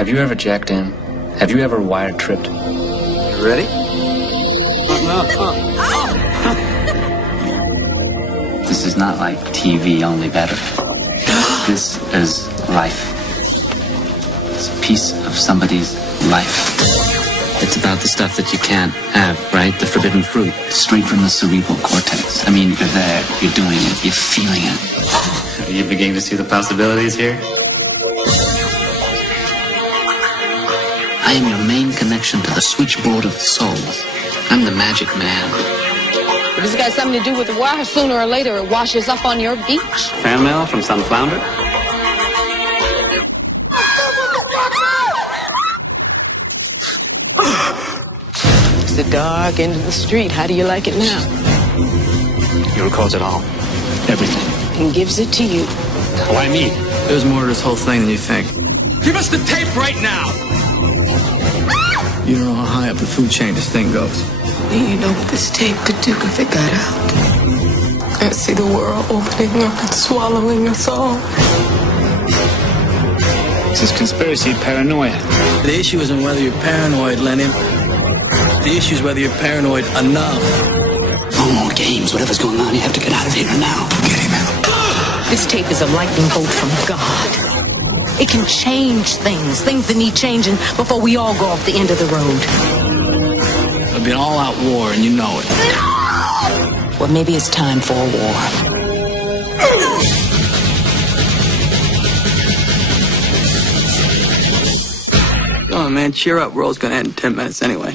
Have you ever jacked in? Have you ever wire tripped? You ready? This is not like TV, only better. This is life. It's a piece of somebody's life. It's about the stuff that you can't have, right? The forbidden fruit. Straight from the cerebral cortex. I mean, you're there, you're doing it, you're feeling it. Are you beginning to see the possibilities here? I am your main connection to the switchboard of the soul. I'm the magic man. If it's got something to do with the wire, sooner or later it washes up on your beach. Fan mail from some flounder? It's the dark end of the street. How do you like it now? He records it all. Everything. And gives it to you. Why me? There's more to this whole thing than you think. Give us the tape right now! You don't know how high up the food chain this thing goes. Do you know what this tape could do if it got out? I see the world opening up and swallowing us all. This is conspiracy paranoia. The issue isn't whether you're paranoid, Lenny. The issue is whether you're paranoid enough. No more games. Whatever's going on, you have to get out of here now. Get him out. This tape is a lightning bolt from God. It can change things that need changing before we all go off the end of the road. It'll be an all-out war, and you know it. No! Well, maybe it's time for a war. Come on, man, cheer up. Roll's gonna end in 10 minutes anyway.